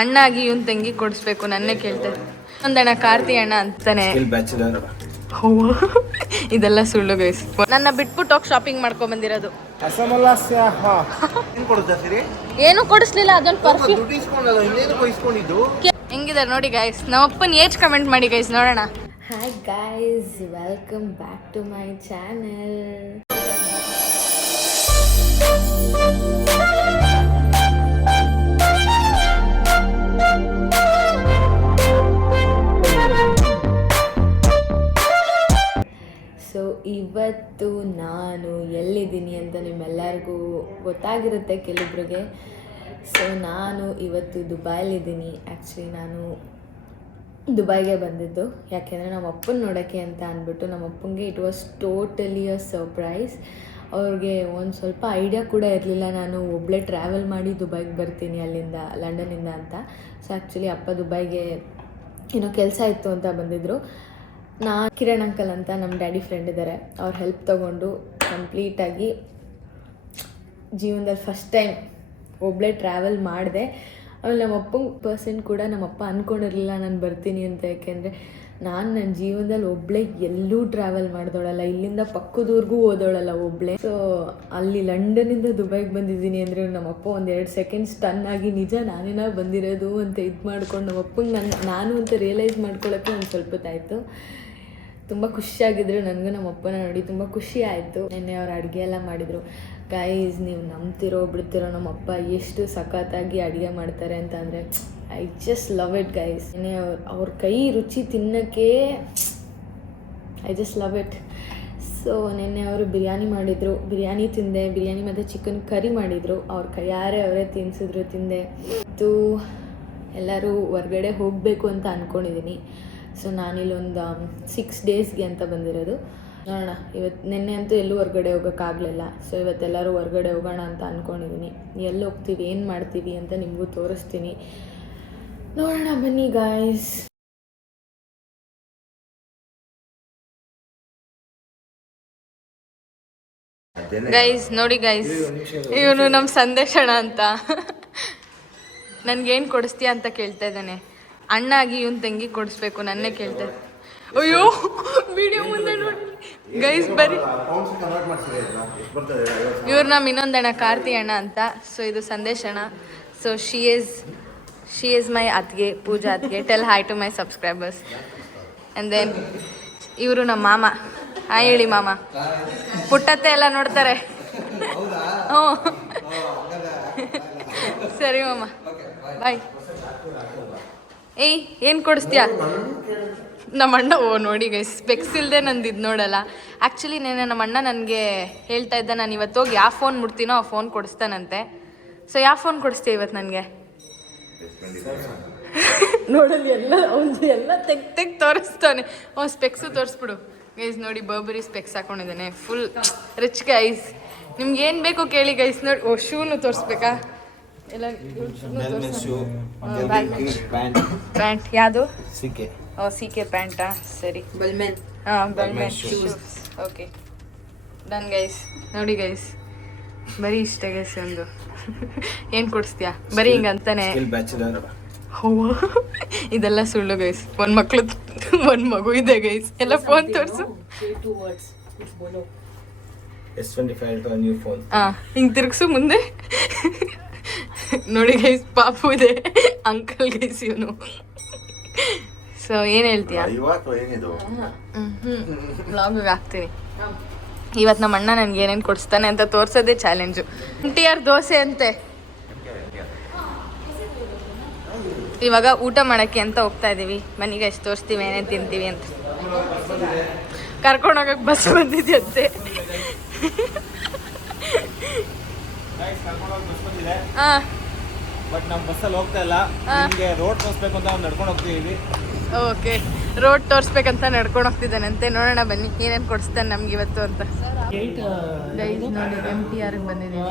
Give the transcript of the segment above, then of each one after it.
ಅಣ್ಣಾಗಿ ಇವನ್ ತಂಗಿ ಕೊಡಿಸ್ಬೇಕು, ನನ್ನೇ ಕೇಳ್ತಾರೆ. ಒಂದಣ್ಣ ಕಾರ್ತಿ ಅಣ್ಣ ಅಂತಾನೆ. ಇದೆಲ್ಲ ಸುಳ್ಳು ಗೈಸ್. ನನ್ನ ಬಿಟ್ಬಿಟ್ಟು ಹೋಗಿ ಶಾಪಿಂಗ್ ಮಾಡ್ಕೊಂಡ್ ಬಂದಿರೋದು. ಏನು ಕೊಡಿಸ್ಲಿಲ್ಲ, ಅದೊಂದು ಪರ್ಫ್ಯೂಮ್. ಹೆಂಗಿದ್ದಾರೆ ನೋಡಿ ಗೈಸ್. ನಮ್ಮಪ್ಪನ ಏಜ್ ಕಮೆಂಟ್ ಮಾಡಿ ಗೈಸ್, ನೋಡೋಣ. Hi guys, welcome back to my channel. So ಇವತ್ತು ನಾನು ಎಲ್ಲಿದ್ದೀನಿ ಅಂತ ನಿಮ್ಮೆಲ್ಲರಿಗೂ ಗೊತ್ತಾಗಿರುತ್ತೆ ಕೆಲವೊಬ್ರಿಗೆ. ಸೊ ನಾನು ಇವತ್ತು ದುಬೈಲಿದ್ದೀನಿ. ಆ್ಯಕ್ಚುಲಿ ನಾನು ದುಬೈಗೆ ಬಂದಿದ್ದು ಯಾಕೆಂದರೆ ನಮ್ಮ ಅಪ್ಪನ ನೋಡೋಕ್ಕೆ ಅಂತ ಅಂದ್ಬಿಟ್ಟು. ನಮ್ಮ ಅಪ್ಪನಿಗೆ it was totally a surprise. ಅವ್ರಿಗೆ ಒಂದು ಸ್ವಲ್ಪ ಐಡಿಯಾ ಕೂಡ ಇರಲಿಲ್ಲ ನಾನು ಒಬ್ಬಳೇ ಟ್ರಾವೆಲ್ ಮಾಡಿ ದುಬೈಗೆ ಬರ್ತೀನಿ ಅಲ್ಲಿಂದ, ಲಂಡನ್ನಿಂದ ಅಂತ. ಸೊ ಆ್ಯಕ್ಚುಲಿ ಅಪ್ಪ ದುಬೈಗೆ ಏನೋ ಕೆಲಸ ಇತ್ತು ಅಂತ ಬಂದಿದ್ದರು. ಕಿರಣ್ ಅಂಕಲ್ ಅಂತ ನಮ್ಮ ಡ್ಯಾಡಿ ಫ್ರೆಂಡ್ ಇದ್ದಾರೆ, ಅವ್ರ ಹೆಲ್ಪ್ ತೊಗೊಂಡು ಕಂಪ್ಲೀಟಾಗಿ ಜೀವನದಲ್ಲಿ ಫಸ್ಟ್ ಟೈಮ್ ಒಬ್ಬಳೇ ಟ್ರಾವೆಲ್ ಮಾಡಿದೆ. ಆಮೇಲೆ ನಮ್ಮ ಅಪ್ಪಂಗೆ ಕೂಡ ನಮ್ಮಪ್ಪ ಅಂದ್ಕೊಂಡಿರಲಿಲ್ಲ ನಾನು ಬರ್ತೀನಿ ಅಂತ. ಯಾಕೆಂದರೆ ನಾನು ನನ್ನ ಜೀವನದಲ್ಲಿ ಒಬ್ಬಳೇ ಎಲ್ಲೂ ಟ್ರಾವೆಲ್ ಮಾಡಿದೋಳಲ್ಲ, ಇಲ್ಲಿಂದ ಪಕ್ಕದೂರ್ಗೂ ಓದೋಳಲ್ಲ ಒಬ್ಬಳೇ. ಸೊ ಅಲ್ಲಿ ಲಂಡನ್ನಿಂದ ದುಬೈಗೆ ಬಂದಿದ್ದೀನಿ ಅಂದರೆ ನಮ್ಮಪ್ಪ ಒಂದು 2 ಸೆಕೆಂಡ್ಸ್ ಟನ್ ಆಗಿ ನಿಜ ನಾನೇನೋ ಬಂದಿರೋದು ಅಂತ ಇದು ಮಾಡ್ಕೊಂಡು ನಮ್ಮ ಅಪ್ಪಂಗೆ ನಾನು ಅಂತ ರಿಯಲೈಸ್ ಮಾಡ್ಕೊಳ್ಳೋಕ್ಕೆ ಒಂದು ಸ್ವಲ್ಪ ಹೊತ್ತಾಯಿತು. ತುಂಬ ಖುಷಿಯಾಗಿದ್ರು. ನನಗೂ ನಮ್ಮ ಅಪ್ಪನ ನೋಡಿ ತುಂಬ ಖುಷಿ ಆಯಿತು. ನೆನ್ನೆ ಅವ್ರು ಅಡುಗೆ ಎಲ್ಲ ಮಾಡಿದರು. ಗೈಸ್, ನೀವು ನಂಬ್ತಿರೋ ಬಿಡ್ತಿರೋ ನಮ್ಮ ಅಪ್ಪ ಎಷ್ಟು ಸಖತ್ತಾಗಿ ಅಡುಗೆ ಮಾಡ್ತಾರೆ ಅಂತ ಅಂದರೆ I just love it guys. ನೆನ್ನೆ ಅವ್ರ ಕೈ ರುಚಿ ತಿನ್ನೋಕ್ಕೆ I just love it. So ನೆನ್ನೆ ಅವರು ಬಿರಿಯಾನಿ ಮಾಡಿದರು, ಬಿರಿಯಾನಿ ತಿಂದೆ. ಬಿರಿಯಾನಿ ಮತ್ತು ಚಿಕನ್ ಕರಿ ಮಾಡಿದರು, ಅವ್ರ ಕೈಯಾರೆ ಅವರೇ ತಿನ್ನಿಸಿದ್ರು, ತಿಂದೆ. ಇದು ಎಲ್ಲರೂ ಹೊರ್ಗಡೆ ಹೋಗಬೇಕು ಅಂತ ಅಂದ್ಕೊಂಡಿದ್ದೀನಿ. ಸೊ ನಾನಿಲ್ಲೊಂದು 6 ಡೇಸ್ಗೆ ಅಂತ ಬಂದಿರೋದು. ನೋಡೋಣ, ಇವತ್ತು ನೆನ್ನೆ ಅಂತೂ ಎಲ್ಲೂ ಹೊರ್ಗಡೆ ಹೋಗೋಕ್ಕಾಗಲಿಲ್ಲ. ಸೊ ಇವತ್ತೆಲ್ಲರೂ ಹೊರ್ಗಡೆ ಹೋಗೋಣ ಅಂತ ಅಂದ್ಕೊಂಡಿದ್ದೀನಿ. ಎಲ್ಲಿ ಹೋಗ್ತೀವಿ, ಏನು ಮಾಡ್ತೀವಿ ಅಂತ ನಿಮಗೂ ತೋರಿಸ್ತೀನಿ. ನೋಡೋಣ ಬನ್ನಿ ಗಾಯ್ಸ್. ಗೈಸ್ ನೋಡಿ ಗೈಸ್, ಇವನು ನಮ್ಮ ಸಂದೇಶಣ ಅಂತ ನನ್ಗೇನು ಕೊಡಿಸ್ತೀಯ ಅಂತ ಕೇಳ್ತಾ ಇದ್ದಾನೆ. ಅಣ್ಣಾಗಿ ಇವನ್ ತಂಗಿ ಕೊಡಿಸ್ಬೇಕು, ನನ್ನೇ ಕೇಳ್ತಾರೆ. ಅಯ್ಯೋ ವಿಡಿಯೋ ಮುಂದೆ ನೋಡಿ ಗೈಸ್, ಬರೀ ಇವ್ರು ನಮ್ಮ ಇನ್ನೊಂದಣ್ಣ ಕಾರ್ತಿ ಅಣ್ಣ ಅಂತ. ಸೊ ಇದು ಸಂದೇಶ್ ಅಣ್ಣ. ಸೊ ಶಿ ಈಸ್ ಮೈ ಅತ್ಗೆ, ಪೂಜಾ ಅತ್ಗೆ. Tell hi to my subscribers. And then ಇವರು ನಮ್ಮ ಮಾಮ. ಹಾಯ್ ಹೇಳಿ ಮಾಮ. ಪುಟ್ಟತ್ತೆ ಎಲ್ಲ ನೋಡ್ತಾರೆ. ಹ್ಞೂ ಸರಿ ಮಾಮ, ಬಾಯ್. ಏಯ್ ಏನು ಕೊಡಿಸ್ತೀಯಾ ನಮ್ಮ ಅಣ್ಣ? ಓ ನೋಡಿ ಗೈಸ್, ಸ್ಪೆಕ್ಸ್ ಇಲ್ಲದೆ ನಂದು ಇದು ನೋಡಲ್ಲ. ಆ್ಯಕ್ಚುಲಿ ನಮ್ಮ ಅಣ್ಣ ನನಗೆ ಹೇಳ್ತಾ ಇದ್ದ, ನಾನು ಇವತ್ತು ಹೋಗಿ ಯಾವ ಫೋನ್ ಮುಡ್ತೀನೋ ಆ ಫೋನ್ ಕೊಡಿಸ್ತಾನಂತೆ. ಸೊ ಯಾವ ಫೋನ್ ಕೊಡಿಸ್ತೀಯ ಇವತ್ತು ನನಗೆ? ನೋಡಲ್ಲಿ ಎಲ್ಲ ಅವ್ನು ಎಲ್ಲ ತೆಗ್ ತೋರಿಸ್ತಾನೆ. ಸ್ಪೆಕ್ಸು ತೋರಿಸ್ಬಿಡು ಗೈಸ್. ನೋಡಿ ಬರ್ಬರಿ ಸ್ಪೆಕ್ಸ್ ಹಾಕೊಂಡಿದ್ದಾನೆ, ಫುಲ್ ರಿಚ್ ಗೈಸ್. ನಿಮ್ಗೆ ಏನು ಬೇಕು ಕೇಳಿ ಗೈಸ್. ನೋಡಿ, ಓ ಶೂನು ತೋರಿಸ್ಬೇಕಾ? ಎಲ್ಲ ಪ್ಯಾಂಟ್ ಯಾವುದು? ಸಿ.ಕೆ ಪ್ಯಾಂಟಾ? ಸರಿ, ಬಲ್ಮೆನ್. ಬಲ್ಮೆನ್ ಶೂಸ್. Okay done guys. ನೋಡಿ ಗೈಸ್, ಬರೀ ಇಷ್ಟ ಗೈಸ್. ಒಂದು ಏನು ಕೊಡಿಸ್ತೀಯಾ? ಬರೀ ಹಿಂಗೆ ಅಂತಾನೆ. ಇದೆಲ್ಲ ಸುಳ್ಳು ಗೈಸ್. ಒಂದು ಮಗು ಇದೆ ಗೈಸ್. ಎಲ್ಲ ಫೋನ್ ತೋರಿಸು. ಹಿಂಗೆ ತಿರುಗಿಸು ಮುಂದೆ. ನೋಡಿ ಗೈಸ್, ಪಾಪು ಇದೆ, ಅಂಕಲ್ ಗೈಸ್ ಇವನು. ಸೊ ಏನು ಹೇಳ್ತೀಯಾ? ವ್ಲಾಗಿಗೆ ಹಾಕ್ತೀನಿ. ಇವತ್ತು ನಮ್ಮ ಅಣ್ಣ ನನಗೆ ಏನೇನು ಕೊಡಿಸ್ತಾನೆ ಅಂತ ತೋರಿಸೋದೇ ಚಾಲೆಂಜು. NTR ದೋಸೆ ಅಂತೆ. ಇವಾಗ ಊಟ ಮಾಡೋಕ್ಕೆ ಅಂತ ಹೋಗ್ತಾ ಇದ್ದೀವಿ. ಬನ್ನಿ ಗೈಸ್, ತೋರಿಸ್ತೀವಿ ಏನೇನು ತಿಂತೀವಿ ಅಂತ. ಕರ್ಕೊಂಡೋಗಕ್ಕೆ ಬಸ್ ಬಂದಿದ್ಯಂತೆ. ಹಾಂ, ಬಟ್ ನಾವು ಬಸ್ಸಲ್ಲಿ ಹೋಗ್ತಾ ಇಲ್ಲ. ನಿಮಗೆ ರೋಡ್ ತೋರಿಸ್ಬೇಕು ಅಂತ ನಾವು ನಡ್ಕೊಂಡು ಹೋಗ್ತೀವಿ. ಓಕೆ, ರೋಡ್ ತೋರಿಸ್ಬೇಕಂತ ನಡ್ಕೊಂಡು ಹೋಗ್ತಿದ್ದಾನಂತೆ. ನೋಡೋಣ ಬನ್ನಿ ಏನೇನು ಕೊಡಿಸ್ತಾನೆ ನಮ್ಗೆ ಇವತ್ತು ಅಂತ. ಗೈಸ್ ನೋಡಿ, MTRಗೆ ಬಂದಿದ್ದೀವಿ.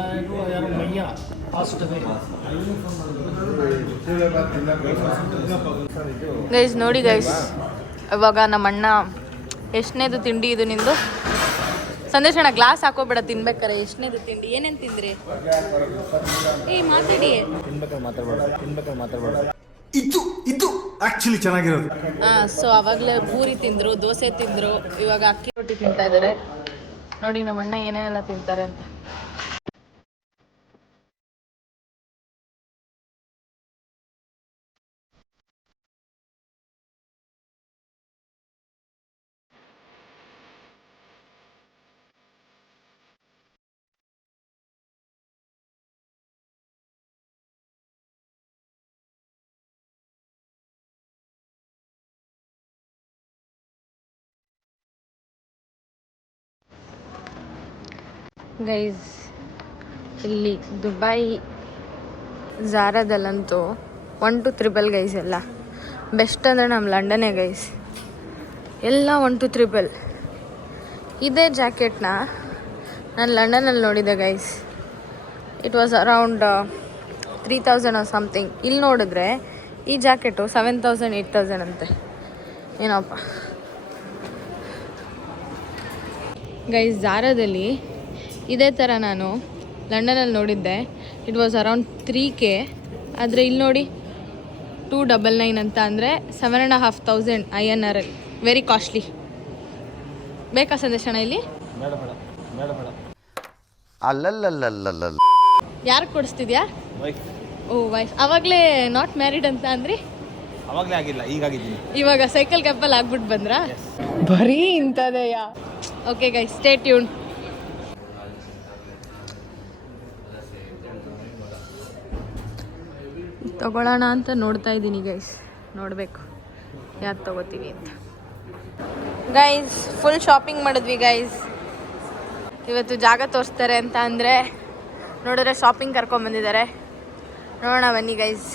ಗೈಸ್ ನೋಡಿ ಗೈಸ್, ಇವಾಗ ನಮ್ಮ ಅಣ್ಣ ಎಷ್ಟನೇದು ತಿಂಡಿ ಇದು ನಿಂದು? ಸಂದೇಶಣ್ಣ ಗ್ಲಾಸ್ ಹಾಕೋಬೇಡ ತಿನ್ಬೇಕಾರೆ. ಎಷ್ಟನೇದು ತಿಂಡಿ? ಏನೇನು ತಿಂದ್ರಿ? ಮಾತಾಡಿ. ತಿನ್ಬೇಕಾದ್ರೆ ಮಾತಾಡ್ಬೇಡ. ಇದು ಆಕ್ಚುಲಿ ಚೆನ್ನಾಗಿರೋದು. ಸೊ ಅವಾಗಲೇ ಪೂರಿ ತಿಂದ್ರು, ದೋಸೆ ತಿಂದ್ರು, ಇವಾಗ ಅಕ್ಕಿ ರೊಟ್ಟಿ ತಿಂತಾ ಇದ್ದಾರೆ. ನೋಡಿ ನಮ್ಮ ಅಣ್ಣ ಏನೇನೆಲ್ಲ ತಿಂತಾರೆ ಅಂತ. ಗೈಸ್, ಇಲ್ಲಿ ದುಬೈ ಝಾರಾದಲ್ಲಂತೂ 1 to 3 ಗೈಸ್ ಎಲ್ಲ ಬೆಸ್ಟ್ ಅಂದರೆ ನಮ್ಮ ಲಂಡನ್ನೇ ಗೈಸ್. ಎಲ್ಲ 1 to 3. ಇದೇ ಜಾಕೆಟ್ನ ನಾನು ಲಂಡನಲ್ಲಿ ನೋಡಿದ್ದೆ guys. It was around 3000 or something. ಇಲ್ಲಿ ನೋಡಿದ್ರೆ ಈ ಜಾಕೆಟು 7000 8000 ಅಂತೆ. ಏನಪ್ಪ ಗೈಸ್, ಝಾರಾದಲ್ಲಿ ಇದೇ ಥರ ನಾನು ಲಂಡನಲ್ಲಿ ನೋಡಿದ್ದೆ. It was around 3K. ಆದರೆ ಇಲ್ಲಿ ನೋಡಿ 299 ಅಂತ, ಅಂದರೆ 7500 INR. Very costly. ಬೇಕಾ ಸಂದೇಶಣ ಇಲ್ಲಿ? ಯಾರು ಕೊಡಿಸ್ತಿದ್ಯಾ? ಓ ವೈಫ್. ಅವಾಗಲೇ ನಾಟ್ ಮ್ಯಾರಿಡ್ ಅಂತ ಅಂದ್ರಿ? ಅವಾಗಲೇ ಆಗಿಲ್ಲ, ಈಗಾಗಿದ್ದೀನಿ. ಇವಾಗ ಸೈಕಲ್ ಕ್ಯಾಪಲ್ಲಿ ಆಗ್ಬಿಟ್ಟು ಬಂದ್ರಾ? ಬರೀ ಇಂಥದೆಯಾ? Okay guys, stay tune. ತಗೊಳ್ಳೋಣ ಅಂತ ನೋಡ್ತಾ ಇದ್ದೀನಿ ಗೈಸ್. ನೋಡಬೇಕು ಯಾಕೆ ತಗೋತೀವಿ ಅಂತ. ಗೈಸ್, ಫುಲ್ ಶಾಪಿಂಗ್ ಮಾಡಿದ್ವಿ ಗೈಸ್. ಇವತ್ತು ಜಾಗ ತೋರಿಸ್ತಾರೆ ಅಂತ ಅಂದರೆ ನೋಡಿದ್ರೆ ಶಾಪಿಂಗ್ ಕರ್ಕೊಂಬಂದಿದ್ದಾರೆ. ನೋಡೋಣ ಬನ್ನಿ ಗೈಸ್,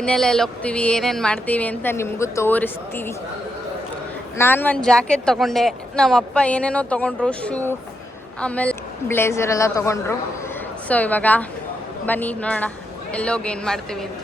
ಇನ್ನೆಲ್ಲೆಲ್ಲಿ ಹೋಗ್ತೀವಿ, ಏನೇನು ಮಾಡ್ತೀವಿ ಅಂತ ನಿಮಗೂ ತೋರಿಸ್ತೀವಿ. ನಾನು ಒಂದು ಜಾಕೆಟ್ ತೊಗೊಂಡೆ, ನಮ್ಮ ಅಪ್ಪ ಏನೇನೋ ತೊಗೊಂಡ್ರು, ಶೂ, ಆಮೇಲೆ ಬ್ಲೇಸರ್ ಎಲ್ಲ ತೊಗೊಂಡ್ರು. ಸೊ ಇವಾಗ ಬನ್ನಿ ನೋಡೋಣ ಎಲ್ಲೋಗಿ ಏನು ಮಾಡ್ತೀವಿ ಅಂತ.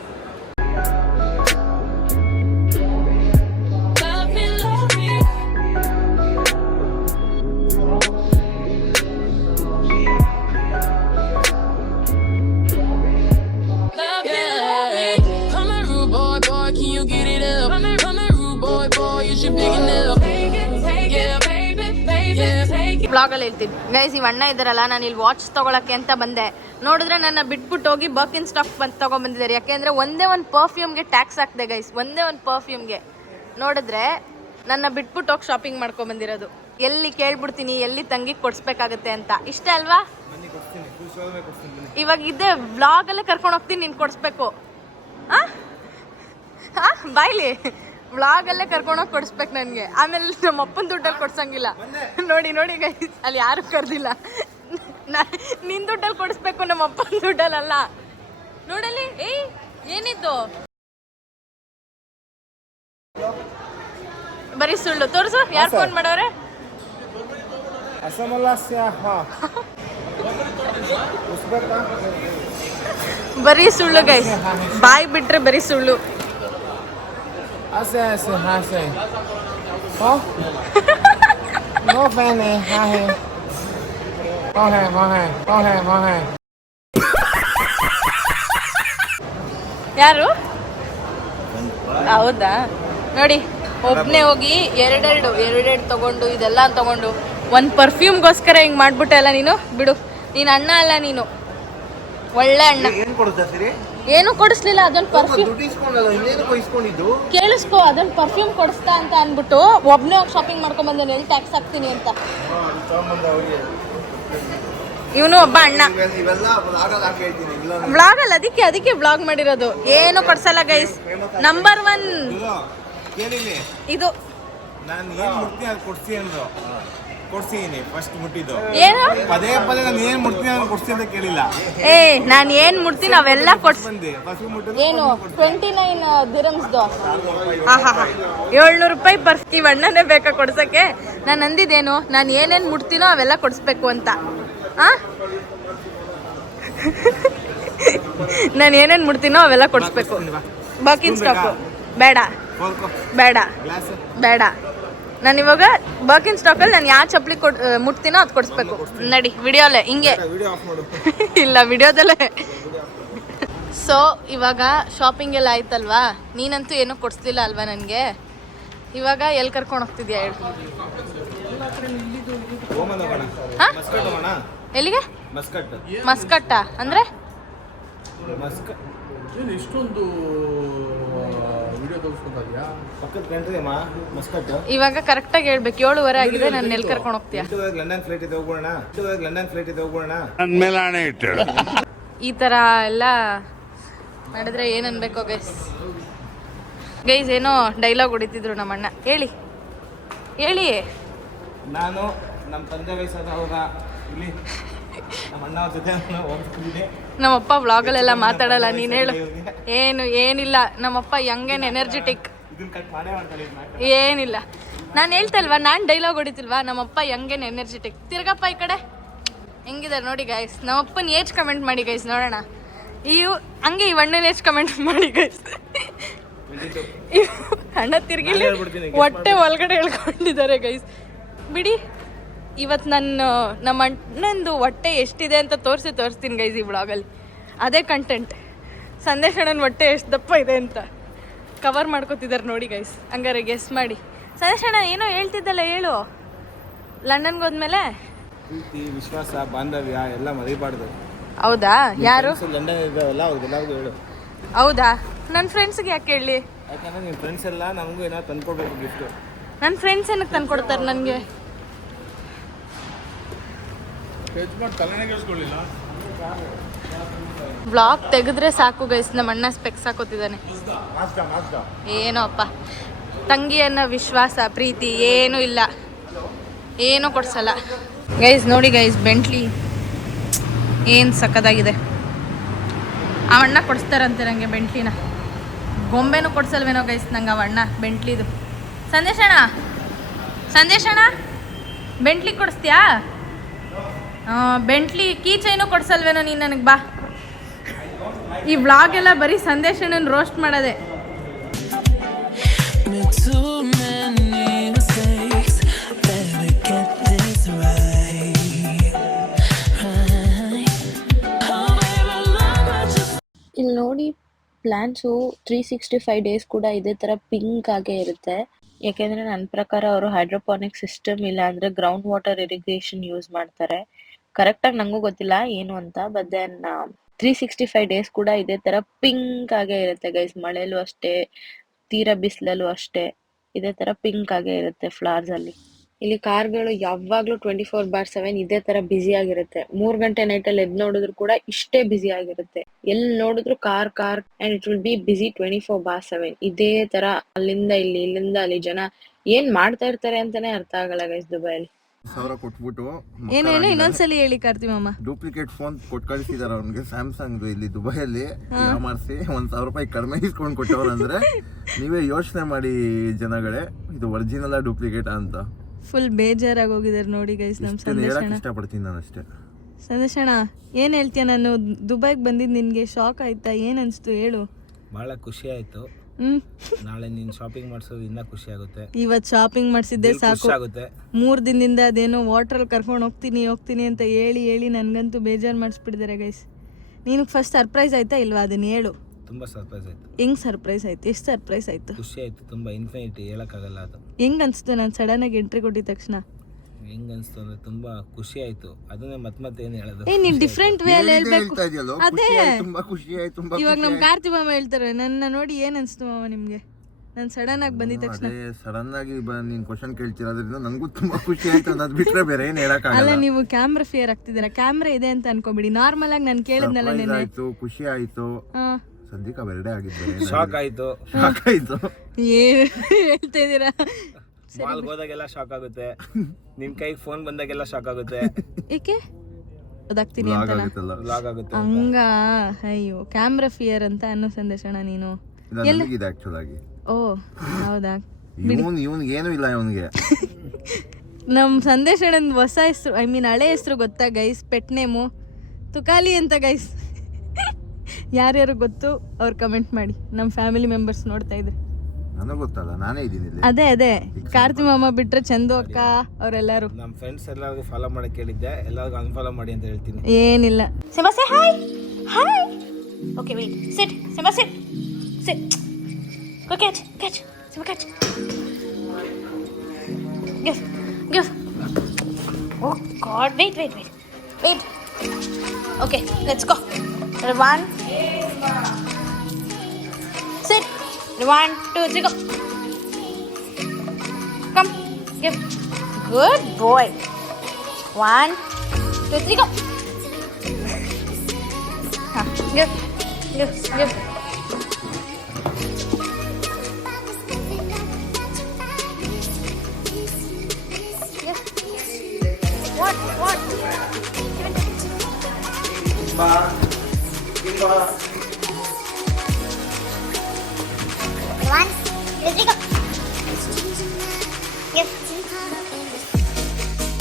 ಬ್ಲಾಗಲ್ಲಿ ಹೇಳ್ತೀನಿ ಗೈಸ್. ಈ ಅಣ್ಣ ಇದ್ದಾರಲ್ಲ, ನಾನು ಇಲ್ಲಿ ವಾಚ್ ತೊಗೊಳಕ್ಕೆ ಅಂತ ಬಂದೆ. ನೋಡಿದ್ರೆ ನನ್ನ ಬಿಟ್ಬಿಟ್ಟು ಹೋಗಿ ಬರ್ಕಿನ್ ಸ್ಟಾಕ್ ತೊಗೊಂಬಂದಿದ್ದಾರೆ. ಯಾಕೆಂದರೆ ಒಂದೇ ಒಂದು ಪರ್ಫ್ಯೂಮ್ಗೆ ಟ್ಯಾಕ್ಸ್ ಹಾಕ್ದೆ ಗೈಸ್. ಒಂದೇ ಒಂದು ಪರ್ಫ್ಯೂಮ್ಗೆ ನೋಡಿದ್ರೆ ನನ್ನ ಬಿಟ್ಬಿಟ್ಟು ಹೋಗಿ ಶಾಪಿಂಗ್ ಮಾಡ್ಕೊಂಬಂದಿರೋದು. ಎಲ್ಲಿ ಕೇಳ್ಬಿಡ್ತೀನಿ, ಎಲ್ಲಿ ತಂಗಿಗೆ ಕೊಡಿಸ್ಬೇಕಾಗತ್ತೆ ಅಂತ. ಇಷ್ಟ ಅಲ್ವಾ? ಇವಾಗ ಇದೇ ವ್ಲಾಗಲ್ಲೇ ಕರ್ಕೊಂಡು ಹೋಗ್ತೀನಿ, ನೀನು ಕೊಡಿಸ್ಬೇಕು. ಬಾಯ್ಲಿ, ವ್ಲಾಗಲ್ಲೇ ಕರ್ಕೊಂಡೋಗಿ ಕೊಡಿಸ್ಬೇಕು ನನಗೆ. ಆಮೇಲೆ ನಮ್ಮ ಅಪ್ಪನ ದುಡ್ಡಲ್ಲಿ ಕೊಡ್ಸಂಗಿಲ್ಲ. ನೋಡಿ ಗೈಸ್, ಅಲ್ಲಿ ಯಾರು ಕರೆದಿಲ್ಲ. ನಿನ್ನ ದುಡ್ಡಲ್ಲಿ ಕೊಡಿಸ್ಬೇಕು, ನಮ್ಮ ಅಪ್ಪನ ದುಡ್ಡಲ್ಲ. ನೋಡಲಿ, ಏನಿತ್ತು? ಬರೀ ಸುಳ್ಳು. ತೋರಿಸು, ಯಾರು ಫೋನ್ ಮಾಡವ್ರೆ? ಬರೀ ಸುಳ್ಳು ಗೈಸ್, ಬಾಯಿ ಬಿಟ್ರೆ ಬರೀ ಸುಳ್ಳು. ಯಾರು? ಹೌದಾ? ನೋಡಿ, ಒಬ್ಬನೇ ಹೋಗಿ ಎರಡೆರಡು ತಗೊಂಡು, ಇದೆಲ್ಲ ತಗೊಂಡು, ಒಂದು ಪರ್ಫ್ಯೂಮ್ಗೋಸ್ಕರ ಹಿಂಗೆ ಮಾಡ್ಬಿಟ್ಟೆ ಅಲ್ಲ ನೀನು. ಬಿಡು, ನೀನು ಅಣ್ಣ ಅಲ್ಲ, ನೀನು ಒಳ್ಳೆ ಅಣ್ಣ. ಏನು ಕೊಡಿಸ್ಲಿಲ್ಲ, ಅದೊಂದು ಪರ್ಫ್ಯೂಮ್. ಕೇಳಿಸ್ಕೊ, ಅದೊಂದು ಪರ್ಫ್ಯೂಮ್ ಕೊಡಿಸ್ತಾ ಅಂತ ಅಂದ್ಬಿಟ್ಟು ಒಬ್ಬನೇ ಹೋಗಿ ಶಾಪಿಂಗ್ ಮಾಡ್ಕೊಂಡ್ ಬಂದೇನೆ. ಎಲ್ಲಿ ಟ್ಯಾಕ್ಸ್ ಹಾಕ್ತೀನಿ ಅಂತ. ಇವನು ಒಬ್ಬ ಅಣ್ಣ. ವ್ಲಾಗ್ ಅಲ್ಲ, ಅದಕ್ಕೆ ವ್ಲಾಗ್ ಮಾಡಿರೋದು. ಏನು ಕೊಡ್ಸಲ್ಲ ಗೈಸ್. ನಂಬರ್ 1 ಇದು. ನಾನು ಏನು ಮುಟ್ತೀನಿ ಅದು ಕೊಡ್ಸಿ ಅಂದ್ರು, ಕೊಡ್ಸಿದೀನಿ. ಫಸ್ಟ್ ಮುಟ್ಟಿದ್ದು ಏನು? ಪದೇ ನಾನು ಏನು ಮುಟ್ತೀನಿ ಅದು ಕೊಡ್ಸಿ ಅಂತ ಕೇಳಿಲ್ಲ. ನಾನು ಏನು ಮುಟ್ತೀನಿ ಅವೆಲ್ಲ ಕೊಡ್ಸಿ. ಏನು 29 ದಿರಮ್ಸ್ದು? 700 ರೂಪಾಯಿ ಪರ್ಫ್ಯೂಮ್. ಅಣ್ಣನೇ ಬೇಕಾ ಕೊಡ್ಸಕ್ಕೆ? ನಾನು ಅಂದಿದ್ದೇನು, ನಾನು ಏನೇನು ಮುಟ್ತೀನೋ ಅವೆಲ್ಲ ಕೊಡಿಸ್ಬೇಕು ಅಂತ. ನಾನು ಏನೇನು ಮುಟ್ತೀನೋ ಅವೆಲ್ಲ ಕೊಡಿಸ್ಬೇಕು. ಬರ್ಕಿನ್ ಸ್ಟಾಕು ಬೇಡ. ನಾನಿವಾಗ ಬರ್ಕಿನ್ ಸ್ಟಾಕಲ್ಲಿ ನಾನು ಯಾವ ಚಪ್ಪಲಿ ಮುಟ್ತೀನೋ ಅದು ಕೊಡಿಸ್ಬೇಕು. ನಡಿ ವಿಡಿಯೋಲೆ ಹಿಂಗೆ ವಿಡಿಯೋ ಆಫ್ ಮಾಡು. ಇಲ್ಲ ವಿಡಿಯೋದಲ್ಲೇ. ಸೊ ಇವಾಗ ಶಾಪಿಂಗ್ ಎಲ್ಲ ಆಯ್ತಲ್ವಾ, ನೀನಂತೂ ಏನೂ ಕೊಡಿಸ್ಲಿಲ್ಲ ಅಲ್ವಾ ನನಗೆ. ಇವಾಗ ಎಲ್ಲಿ ಕರ್ಕೊಂಡು ಹೋಗ್ತಿದ್ಯಾ ಹೇಳು? ಓಮನ್ ಹೋಗೋಣ. ಹಾ? ಮಸ್ಕಟ್ ಹೋಗೋಣ. ಎಲ್ಲಿಗೆ? ಮಸ್ಕಟ್. ಮಸ್ಕಟ್ಟ ಅಂದರೆ ಮಸ್ಕಟ್ ಏನು ಇಷ್ಟೊಂದು ವಿಡಿಯೋ ತೋರಿಸ್ಕೊಂತಾದ್ಯಾ? ಪಕ್ಕದ ಕಂಟ್ರಿ ಅಮ್ಮ ಮಸ್ಕಟ್. ಇವಾಗ ಕರೆಕ್ಟಾಗಿ ಹೇಳ್ಬೇಕು, 7:30 ಆಗಿದೆ. ನಾನು ಎಲ್ಲಿ ಕರ್ಕೊಂಡು ಹೋಗ್ತೀಯಾ? ಲಂಡನ್ ಫ್ಲೈಟ್ ಇದೆ ಹೋಗೋಣ. ಲಂಡನ್ ಫ್ಲೈಟ್ ಇದೆ ಹೋಗೋಣ. ನನ್ನ ಮೇಲೆ ಆಣೆ ಇಟ್ಟು ಈ ಥರ ಎಲ್ಲ ಮಾಡಿದ್ರೆ ಏನು ಅನ್ಬೇಕೋ ಗೈಸ್. ಗೈಸ್ ಏನೋ ಡೈಲಾಗ್ ಹೊಡಿತಿದ್ರು ನಮ್ಮ ಅಣ್ಣ. ಹೇಳಿ ಹೇಳಿ. ನಾನು ನಮ್ಮ ತಂದೆ ವಯಸ್ಸಾದ ಅವಾಗ ಇಲ್ಲಿ ನಮ್ಮ ಅಣ್ಣ ಅವ್ರ ಜೊತೆ ಹೋಗ್ತಿದ್ದೆ. ನಮ್ಮಪ್ಪ ವ್ಲಾಗಲ್ಲೆಲ್ಲ ಮಾತಾಡಲ್ಲ, ನೀನು ಹೇಳು. ಏನಿಲ್ಲ ನಮ್ಮಪ್ಪ ಯಂಗೇನ್ ಎನರ್ಜೆಟಿಕ್, ಇದನ್ನ ಕಟ್ ಮಾಡೇ ಮಾಡ್ಕೊಂಡಿದ್ದು. ಏನಿಲ್ಲ. ನಾನು ಹೇಳ್ತಲ್ವಾ, ನಾನು ಡೈಲಾಗ್ ಹೊಡಿತಿಲ್ವಾ, ನಮ್ಮಪ್ಪ ಯಂಗೇನ್ ಎನರ್ಜೆಟಿಕ್. ತಿರ್ಗಪ್ಪ ಈ ಕಡೆ ಹೆಂಗಿದ್ದಾರೆ ನೋಡಿ ಗೈಸ್. ನಮ್ಮಪ್ಪನ ಏಜ್ ಕಮೆಂಟ್ ಮಾಡಿ ಗೈಸ್ ನೋಡೋಣ. ಹಂಗೆ ಈ ಅಣ್ಣನ ಏಜ್ ಕಮೆಂಟ್ ಮಾಡಿ ಗೈಸ್. ಅಣ್ಣ ತಿರ್ಗಿಲಿ ಹೊಟ್ಟೆ ಒಳಗಡೆ ಹೇಳ್ಕೊಂಡಿದ್ದಾರೆ ಗೈಸ್. ಬಿಡಿ, ಇವತ್ತು ನಮ್ಮ ಅಣ್ಣಂದು ಹೊಟ್ಟೆ ಎಷ್ಟಿದೆ ಅಂತ ತೋರಿಸ್ತೀನಿ ಗೈಸ್ ಈ ವ್ಲಾಗಲ್ಲಿ. ಅದೇ ಕಂಟೆಂಟ್. ಸಂದೇಶ್ ಅಣ್ಣನ ಹೊಟ್ಟೆ ಎಷ್ಟು ದಪ್ಪ ಇದೆ ಅಂತ ಕವರ್ ಮಾಡ್ಕೋತಿದ್ದಾರೆ ನೋಡಿ ಗೈಸ್. ಹಂಗಾರೆ ಗೆಸ್ ಮಾಡಿ. ಸಂದೇಶ್ ಅಣ್ಣ ಏನೋ ಹೇಳ್ತಿದ್ದಲ್ಲ, ಹೇಳು. ಲಂಡನ್ಗೆ ಹೋದ್ಮೇಲೆ ಪ್ರೀತಿ, ವಿಶ್ವಾಸ, ಬಾಂಧವ್ಯ ಎಲ್ಲ ಮರಿಬಾರ್ದು. ಹೌದಾ? ಯಾರು? ಲಂಡನ್ ಇದ್ದಾವಲ್ಲ ಅವ್ರಿಗೆಲ್ಲರಿಗೂ ಹೇಳು. ಹೌದಾ? ನನ್ನ ಫ್ರೆಂಡ್ಸ್ಗೆ ಯಾಕೆ ಹೇಳಿ? ಯಾಕಂದ್ರೆ ನಿಮ್ಮ ಫ್ರೆಂಡ್ಸ್ ಎಲ್ಲ ನಮಗೂ ಏನೋ ತಂದ್ಕೊಡ್ಬೇಕು ಗಿಫ್ಟು. ನನ್ನ ಫ್ರೆಂಡ್ಸ್ ಏನಕ್ಕೆ ತಂದ್ಕೊಡ್ತಾರೆ ನನಗೆ? ಯಜಮಾನ್ ತಲೆನೇ ಕೇಳಿಸ್ಕೊಳ್ಳಿಲ್ಲ. ವ್ಲಾಗ್ ತೆಗೆದ್ರೆ ಸಾಕು ಗೈಸ್, ನಮ್ಮ ಅಣ್ಣ ಸ್ಪೆಕ್ಸ್ ಹಾಕೋತಿದ್ದಾನೆ. ಏನೋ ಅಪ್ಪ, ತಂಗಿಯನ್ನ ವಿಶ್ವಾಸ, ಪ್ರೀತಿ ಏನೂ ಇಲ್ಲ, ಏನೂ ಕೊಡ್ಸಲ್ಲ ಗೈಸ್. ನೋಡಿ ಗೈಸ್, ಬೆಂಟ್ಲಿ ಏನು ಸಕ್ಕದಾಗಿದೆ. ಆ ಅಣ್ಣ ಕೊಡಿಸ್ತಾರಂತೆ ನನಗೆ ಬೆಂಟ್ಲಿನ. ಗೊಂಬೆನೂ ಕೊಡ್ಸಲ್ವೇನೋ ಗೈಸ್ ನಂಗೆ ಆ ಅಣ್ಣ ಬೆಂಟ್ಲಿದು. ಸಂದೇಶಣ್ಣ ಬೆಂಟ್ಲಿ ಕೊಡಿಸ್ತೀಯಾ? ಬೆಂಟ್ಲಿ ಕೀ ಚೈನು ಕೊಡ್ಸಲ್ವೇನೋ ನೀನು ನನಗೆ? ಬಾ, ಈ ವ್ಲಾಗ್ ಎಲ್ಲ ಬರೀ ಸಂದೇಶಣ್ಣನ ರೋಸ್ಟ್ ಮಾಡೋದೆ. ಇಲ್ಲಿ ನೋಡಿ, ಪ್ಲ್ಯಾನ್ಸು 365 ಡೇಸ್ ಕೂಡ ಇದೇ ಥರ ಪಿಂಕ್ ಆಗೇ ಇರುತ್ತೆ. ಯಾಕೆಂದರೆ ನನ್ನ ಪ್ರಕಾರ ಅವರು ಹೈಡ್ರೋಪಾನಿಕ್ ಸಿಸ್ಟಮ್ ಇಲ್ಲ ಅಂದರೆ ಗ್ರೌಂಡ್ ವಾಟರ್ ಇರಿಗೇಷನ್ ಯೂಸ್ ಮಾಡ್ತಾರೆ. ಕರೆಕ್ಟಾಗಿ ನನಗೂ ಗೊತ್ತಿಲ್ಲ ಏನು ಅಂತ. ಬಟ್ ದೆನ್ 365 ಡೇಸ್ ಕೂಡ ಇದೇ ಥರ ಪಿಂಕ್ ಆಗೇ ಇರುತ್ತೆ ಗೈಸ್. ಮಳೆಯಲ್ಲೂ ಅಷ್ಟೇ, ತೀರಾ ಬಿಸಿಲಲ್ಲೂ ಅಷ್ಟೇ, ಇದೇ ಥರ ಪಿಂಕ್ ಆಗೇ ಇರುತ್ತೆ ಫ್ಲವರ್ಸಲ್ಲಿ. ಇಲ್ಲಿ ಕಾರ್ಗಳು ಯಾವಾಗಲೂ 24/7 ಇದೇ ಥರ ಬ್ಯುಸಿ ಆಗಿರುತ್ತೆ. 3 ಗಂಟೆ ನೈಟಲ್ಲಿ ಎದ್ದು ನೋಡಿದ್ರು ಕೂಡ ಇಷ್ಟೇ ಬ್ಯುಸಿ ಆಗಿರುತ್ತೆ. ಎಲ್ಲಿ ನೋಡಿದ್ರು car and it will be busy 24/7. ಇದೇ ಥರ ಅಲ್ಲಿಂದ ಇಲ್ಲಿ, ಇಲ್ಲಿಂದ ಅಲ್ಲಿ ಜನ ಏನು ಮಾಡ್ತಾ ಇರ್ತಾರೆ ಅಂತಲೇ ಅರ್ಥ ಆಗಲ್ಲ ಗೈಸ್ ದುಬೈಯಲ್ಲಿ. 1,000 ಕೊಟ್ಬಿಟ್ಟು ಏನೇನು ಇನ್ನೊಂದ್ಸಲಿ ಹೇಳಿ ಕಾರ್ತಿ ಮಾಮ. ಡೂಪ್ಲಿಕೇಟ್ ಫೋನ್ ಕೊಟ್ಟು ಕಳಿಸಿದಾರೆ ಅವ್ನಿಗೆ, ಸ್ಯಾಮ್ಸಂಗ್ ಇಲ್ಲಿ ದುಬೈಯಲ್ಲಿ ಮಾಡಿಸಿ 1,000 ರೂಪಾಯಿ ಕಡಿಮೆ ಇಸ್ಕೊಂಡು ಕೊಟ್ಟವ್ರು. ಅಂದ್ರೆ ನೀವೇ ಯೋಚನೆ ಮಾಡಿ ಜನಗಳೇ, ಇದು ಒರಿಜಿನಲ್ ಡೂಪ್ಲಿಕೇಟ್ ಅಂತ. ಫುಲ್ ಬೇಜಾರಾಗಿ ಹೋಗಿದ್ದಾರೆ ನೋಡಿ ಗೈಸ್ ನಮ್ಮ ಸಂದೇಶಣ್ಣ. ಇಷ್ಟಪಡ್ತೀನಿ ನಾನು ಅಷ್ಟೇ. ಸಂದೇಶಣ್ಣ ಏನು ಹೇಳ್ತೀಯ? ನಾನು ದುಬೈಗೆ ಬಂದಿದ್ದು ನಿನಗೆ ಶಾಕ್ ಆಯ್ತಾ? ಏನು ಅನಿಸ್ತು ಹೇಳು? ಭಾಳ ಖುಷಿ ಆಯಿತು. ನಾಳೆ ನೀನು ಶಾಪಿಂಗ್ ಮಾಡಿಸೋದು ಇನ್ನೂ ಖುಷಿ ಆಗುತ್ತೆ. ಇವತ್ತು ಶಾಪಿಂಗ್ ಮಾಡಿಸಿದ್ದೆ ಸಾಕು. ಆಗುತ್ತೆ. 3 ದಿನದಿಂದ ಅದೇನೋ ವಾಟ್ರಲ್ಲಿ ಕರ್ಕೊಂಡು ಹೋಗ್ತೀನಿ ಅಂತ ಹೇಳಿ ನನಗಂತೂ ಬೇಜಾರು ಮಾಡಿಸ್ಬಿಟ್ಟಿದ್ದಾರೆ ಗೈಸ್. ನಿನಗೆ ಫಸ್ಟ್ ಸರ್ಪ್ರೈಸ್ ಆಯ್ತಾ ಇಲ್ವಾ? ಅದನ್ನ ಹೇಳು. ತುಂಬ ಸರ್ಪ್ರೈಸ್ ಆಯಿತು. ಹೆಂಗೆ ಸರ್ಪ್ರೈಸ್ ಆಯ್ತು? ಎಷ್ಟು ಸರ್ಪ್ರೈಸ್ ಆಯಿತು? ಖುಷಿ ಆಯಿತು ತುಂಬ, ಇನ್ಫಿನಿಟಿ ಹೇಳೋಕ್ಕಾಗಲ್ಲ ಅದು. ಹೆಂಗೆ ಅನಿಸ್ತು ನಾನು ಸಡನ್ನಾಗಿ ಎಂಟ್ರಿ ಕೊಟ್ಟಿದ ತಕ್ಷಣ? ಹೆಂಗೆ ಅನಿಸ್ತು ಅಂದರೆ ತುಂಬ ಖುಷಿ ಆಯಿತು. ಅದನ್ನೇ ಮತ್ತೆ ಏನು ಹೇಳೋದು? ನೀನು ಡಿಫ್ರೆಂಟ್ ವೇ ಅಲ್ಲಿ ಹೇಳ್ಬೇಕು. ಅದೇ ತುಂಬಾ ಖುಷಿ ಆಯ್ತು, ತುಂಬಾ ಇವಾಗ ನಮ್ಮ ಕಾರ್ತಿ ಮಾಮ ಹೇಳ್ತಾರೆ, ನನ್ನ ನೋಡಿ ಏನು ಅನಿಸ್ತು ಮಾಮ ನಿಮಗೆ ನಾನು ಸಡನ್ ಆಗಿ ಬಂದಿದ ತಕ್ಷಣ? ಸಡನ್ ಆಗಿ ನೀನ್ ಕ್ವಶನ್ ಕೇಳ್ತಿರೋದ್ರಿಂದ ನನಗೂ ತುಂಬಾ ಖುಷಿ ಆಯ್ತು ಅನ್ನೋದು ಬಿಟ್ರೆ ಬೇರೆ ಏನು ಹೇಳಕ್ಕಾಗಲ್ಲ. ಅಲ್ಲ, ನೀವು ಕ್ಯಾಮ್ರಾ ಫಿಯರ್ ಆಗ್ತಿದ್ದೀರಾ. ಕ್ಯಾಮ್ರಾ ಇದೆ ಅಂತ ಅನ್ಕೋಬಿಡಿ. ನಾರ್ಮಲ್ ಆಗಿ ನಾನು ಕೇಳಿದ್ನಲ್ಲ ನೆನ್ನೆ. ಆಯ್ತು, ಖುಷಿ ಆಯ್ತು. ಸದ್ಯಕ್ಕೆ ಅವೆರಡೇ ಆಗಿದ್ದೆ. ಶಾಕ್ ಆಯಿತು. ಏನು ಹೇಳ್ತಾ ಇದ್ದೀರಾ? ಮಾಲ್ಗೆ ಹೋದಾಗೆಲ್ಲ ಶಾಕ್ ಆಗುತ್ತೆ, ನಿನ್ ಕೈಗೆ ಫೋನ್ ಬಂದಾಗೆಲ್ಲ ಶಾಕ್ ಆಗುತ್ತೆ. ಏಕೆ ಓದಾಗ್ತೀನಿ ಅಂತ ಲಾಗ್ ಆಗುತ್ತೆ ಹಂಗ? ಅಯ್ಯೋ, ಕ್ಯಾಮ್ರಾ ಫಿಯರ್ ಅಂತ ಅನ್ನೋ ಸಂದೇಶಣ್ಣ ನೀನು. ಓ ಹೌದಾ? ಇವನ್ಗೆ ಏನು ಇಲ್ಲ ಇವನ್ಗೆ. ನಮ್ಮ ಸಂದೇಶಣ್ಣನ ಹೊಸ ಹೆಸರು, ಐ ಮೀನ್ ಹಳೆ ಹೆಸರು ಗೊತ್ತಾ ಗೈಸ್? ಪೆಟ್ ನೇಮು ತುಕಾಲಿ ಅಂತ ಗೈಸ್. ಯಾರ್ಯಾರು ಗೊತ್ತು ಅವ್ರು ಕಮೆಂಟ್ ಮಾಡಿ. ನಮ್ಮ ಫ್ಯಾಮಿಲಿ ಮೆಂಬರ್ಸ್ ನೋಡ್ತಾ ಇದ್ರೆ ನನಗೆ ಗೊತ್ತಲ್ಲ, ನಾನೇ ಇದ್ದೀನಿ ಇಲ್ಲಿ. ಅದೇ ಕಾರ್ತಿ ಮಾಮ ಬಿಟ್ರೆ ಚಂದು ಅಕ್ಕ ಅವರೆಲ್ಲರೂ. ನಮ್ಮ ಫ್ರೆಂಡ್ಸ್ ಎಲ್ಲರಿಗೂ ಫಾಲೋ ಮಾಡಕ್ಕೆ ಹೇಳಿದ್ದೆ, ಎಲ್ಲರಿಗೂ ಅನ್ಫಾಲೋ ಮಾಡಿ ಅಂತ ಹೇಳ್ತೀನಿ. ಏನಿಲ್ಲ. Simba say hi hi. Okay wait, sit Simba, sit sit. Go catch Simba, catch. Give. Oh God, wait. Okay, let's go. 1, sit. 1, 2, 3, go. Come, give. Good boy. 1, 2, 3, go. Give. What?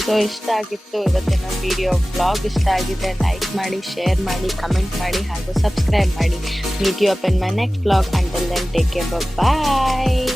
So ಇಷ್ಟ ಆಗಿತ್ತು ಇವತ್ತಿನ video. Blog ಇಷ್ಟ ಆಗಿದೆ like ಮಾಡಿ, share ಮಾಡಿ, comment ಮಾಡಿ ಹಾಗೂ subscribe ಮಾಡಿ. Meet you up in my next blog. Until then take care, bye.